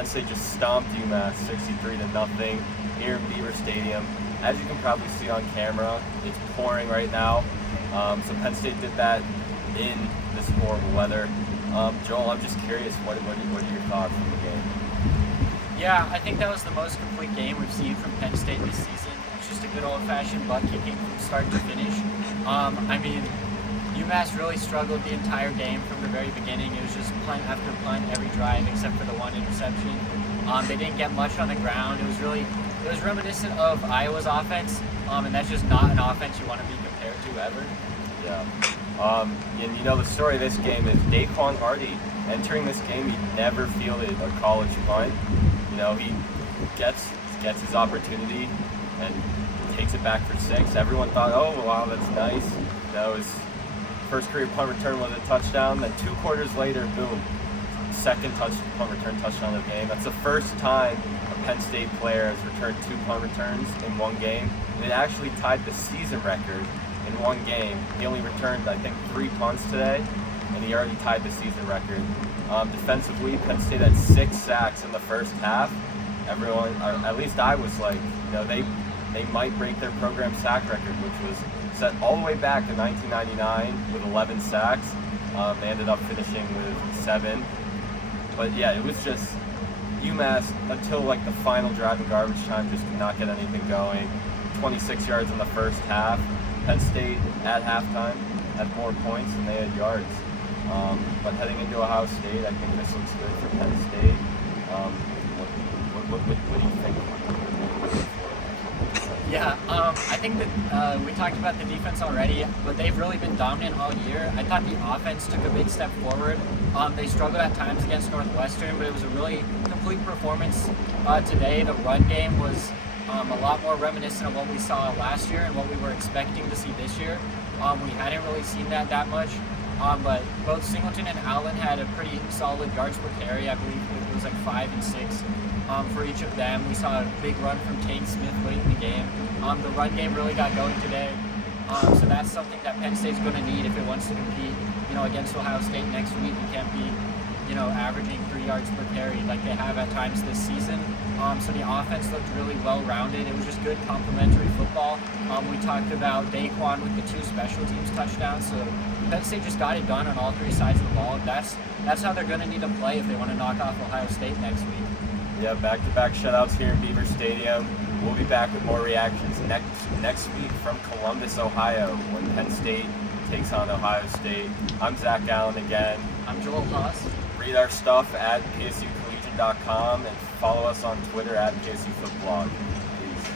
Penn State just stomped UMass 63-0 here in Beaver Stadium. As you can probably see on camera, it's pouring right now. So Penn State did that in this horrible weather. Joel, I'm just curious, what are your thoughts on the game? Yeah, I think that was the most complete game we've seen from Penn State this season. It's just a good old-fashioned butt kicking from start to finish. I mean, UMass really struggled the entire game from the very beginning. It was just punt after punt every drive except for the one interception. They didn't get much on the ground. It was reminiscent of Iowa's offense, and that's just not an offense you want to be compared to ever. Yeah. And you know, the story of this game is Daquan Hardy. Entering this game, he never fielded a college punt. You know, he gets his opportunity and takes it back for 6. Everyone thought, oh, wow, that's nice. That was first career punt return was a touchdown. Then 2 quarters later, boom, second punt return touchdown of the game. That's the first time a Penn State player has returned 2 punt returns in one game. And it actually tied the season record in one game. He only returned, I think, 3 punts today, and he already tied the season record. Defensively, Penn State had 6 sacks in the first half. Everyone, or at least I was like, you know, they might break their program sack record, which was set all the way back in 1999 with 11 sacks. They ended up finishing with 7. But yeah, it was just UMass until like the final drive in garbage time just could not get anything going. 26 yards in the first half. Penn State at halftime had more points than they had yards. But heading into Ohio State, I think this looks good for Penn State. What do you think? Yeah, I think that we talked about the defense already, but they've really been dominant all year. I thought the offense took a big step forward. They struggled at times against Northwestern, but it was a really complete performance today. The run game was a lot more reminiscent of what we saw last year and what we were expecting to see this year. We hadn't really seen that much, but both Singleton and Allen had a pretty solid yards per carry. I believe it was like 5 and 6 for each of them. We saw a big run from Kane Smith late in the game. The run game really got going today, so that's something that Penn State's going to need if it wants to compete, you know, against Ohio State next week. You can't be, you know, averaging 3 yards per carry like they have at times this season. So the offense looked really well-rounded. It was just good complementary football. We talked about Daquan with the 2 special teams touchdowns. So Penn State just got it done on all 3 sides of the ball. That's how they're going to need to play if they want to knock off Ohio State next week. Yeah, back-to-back shutouts here in Beaver Stadium. We'll be back with more reactions next week from Columbus, Ohio, when Penn State takes on Ohio State. I'm Zach Allen again. I'm Joel Haas. Read our stuff at psucollegian.com and follow us on Twitter at psufootblog. Peace.